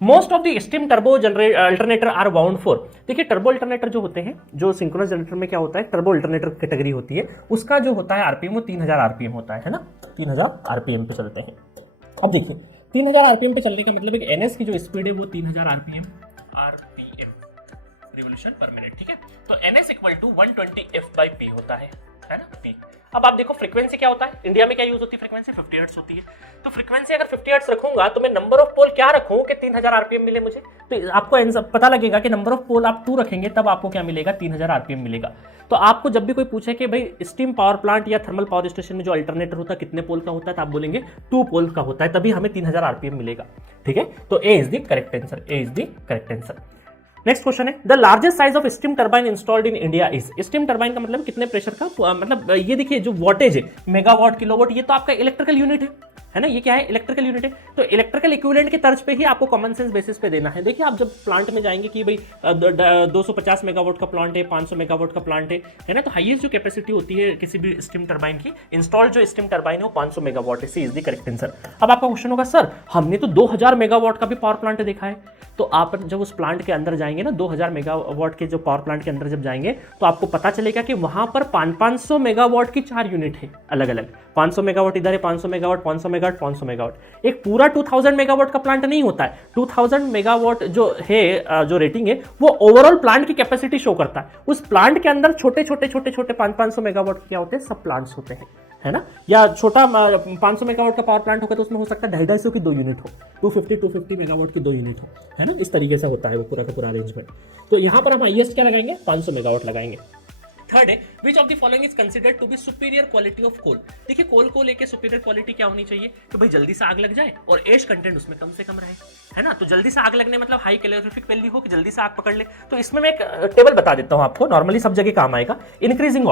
Most of the steam turbo alternator are bound for. देखिए turbo alternator जो होते हैं, जो सिंक्रोनस जनरेटर में क्या होता है, टर्बो अल्टरनेटर कैटेगरी होती है, उसका जो होता है आरपीएम वो 3000 आरपीएम होता है ना, 3000 आरपीएम पे चलते हैं। अब देखिए 3000 आरपीएम पे चलने का मतलब एक एनएस की जो स्पीड है वो 3000 आरपीएम रिवोल्यूशन पर मिनट, ठीक है। तो NS equal to 120 F by P होता है ना, पी। अब आप देखो फ्रीक्वेंसी क्या होता है, इंडिया में क्या यूज होती है, फ्रीक्वेंसी 50 हर्ट्ज होती है। तो फ्रीक्वेंसी अगर 50 हर्ट्ज रखूंगा तो मैं नंबर ऑफ पोल क्या रखूं कि 3000 आरपीएम मिले मुझे। तो आपको पता लगेगा कि नंबर ऑफ पोल आप 2 रखेंगे तब आपको क्या मिलेगा, 3000 आरपीएम मिलेगा। तो आपको जब भी कोई पूछे कि भाई स्टीम पावर प्लांट या थर्मल पावर स्टेशन में जो अल्टरनेटर होता है कितने पोल का होता है, तो आप बोलेंगे 2 पोल का होता है, तभी हमें 3000 आरपीएम मिलेगा, ठीक है। तो A is the correct answer, A is the correct answer. Next question है, the largest size of steam turbine installed in India is. Steam turbine का मतलब कितने प्रेशर का, मतलब ये देखिए जो वोल्टेज है मेगावाट किलोवाट, ये तो आपका इलेक्ट्रिकल यूनिट है ना, ये क्या है, इलेक्ट्रिकल यूनिट है। तो इलेक्ट्रिकल इक्विवेलेंट के तर्ज पे ही आपको कॉमन सेंस बेसिस पे देना है। देखिए आप जब प्लांट में जाएंगे कि भाई 250 मेगावाट का प्लांट है, 500 मेगावाट का प्लांट है ना, तो हाईएस्ट जो कैपेसिटी होती है किसी भी स्टीम टरबाइन की, इंस्टॉल्ड जो स्टीम टरबाइन है वो 500 मेगावाट है। सी इज द करेक्ट आंसर। अब आपका क्वेश्चन होगा सर हमने तो 2000 मेगावाट का भी पावर प्लांट देखा है। तो आप जब उस प्लांट के अंदर जाएंगे ना, 2000 मेगावाट के जो पावर प्लांट के अंदर जब जाएंगे तो आपको पता चलेगा कि वहां पर 500 मेगावाट की 4 यूनिट है अलग अलग। 500 मेगावाट इधर है, 500 मेगावाट, 500 मेगावाट, 500 मेगावाट। एक पूरा 2000 मेगावाट का प्लांट नहीं होता है। 2000 मेगावाट जो है, जो रेटिंग है वो ओवरऑल प्लांट की कैपेसिटी शो करता है। उस प्लांट के अंदर छोटे छोटे छोटे छोटे 500 मेगावाट क्या होते हैं, सब प्लांट्स होते हैं, है ना। या छोटा 500 मेगावाट का पावर प्लांट होगा तो उसमें हो सकता है 250 की 2 यूनिट हो, 250 मेगावाट की 2 यूनिट हो, है ना। इस तरीके से होता है वो पूरा का पूरा अरेंजमेंट। तो यहां पर हम हाईएस्ट क्या लगाएंगे, 500 मेगावाट लगाएंगे। थर्ड है, which of the following is considered to be superior quality of coal. देखिए कोल को लेके सुपीरियर क्वालिटी क्या होनी चाहिए कि भाई जल्दी से आग लग जाए और एश कंटेंट उसमें कम से कम रहे, है ना। तो जल्दी से आग लगने मतलब हाई कैलोरीफिक वैल्यू हो कि जल्दी से आग पकड़ ले। तो इसमें मैं एक टेबल बता देता हूं आपको, नॉर्मली सब जगह काम आएगा। इंक्रीजिंग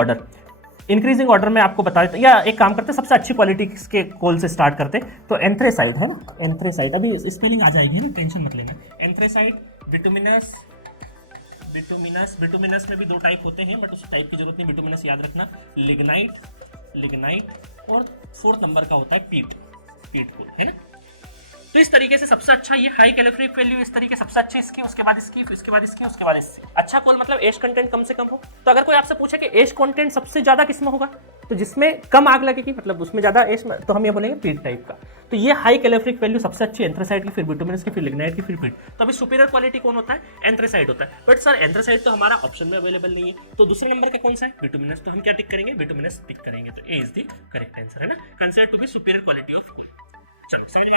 ऑर्डर में आपको बता देता, या एक काम करते सबसे अच्छी क्वालिटी के कोल से स्टार्ट करते। तो एंथ्रेसाइट है ना, एंथ्रेसाइट, अभी स्पेलिंग आ जाएगी ना, टेंशन मत लेना। एंथ्रेसाइट, बिटुमिनस, बिटुमिनस में भी 2 टाइप होते हैं बट उस टाइप की जरूरत नहीं, बिटुमिनस याद रखना। लिग्नाइट और 4th नंबर का होता है पीट कोल, है ना। तो इस तरीके से सबसे अच्छा ये हाई कैलोरीफिक वैल्यू, इस तरीके सबसे अच्छी इसकी, उसके बाद इसकी, उसके बाद इसकी, उसके बाद इससे। अच्छा कोल मतलब एश कंटेंट कम से कम हो। तो अगर कोई आपसे पूछे कि एश कंटेंट सबसे ज्यादा किसमें होगा, तो जिसमें कम आग लगेगी, मतलब उसमें ज्यादा एश, तो हम ये बोलेंगे पीट टाइप का। तो ये हाई कैलोरीफिक वैल्यू सबसे अच्छी एंथ्रेसाइट की, फिर बिटुमिनस की, फिर लिग्नाइट की, फिर पीट। तो अभी सुपीरियर क्वालिटी कौन होता है, एंथ्रेसाइट होता है। बट सर एंथ्रेसाइट तो हमारा ऑप्शन में अवेलेबल नहीं है, तो दूसरे नंबर का कौन सा है, बिटुमिनस। तो हम क्या टिक करेंगे, बिटुमिनस टिक करेंगे। तो A is the correct answer, है ना, considered to be superior quality of coal. चलो साइड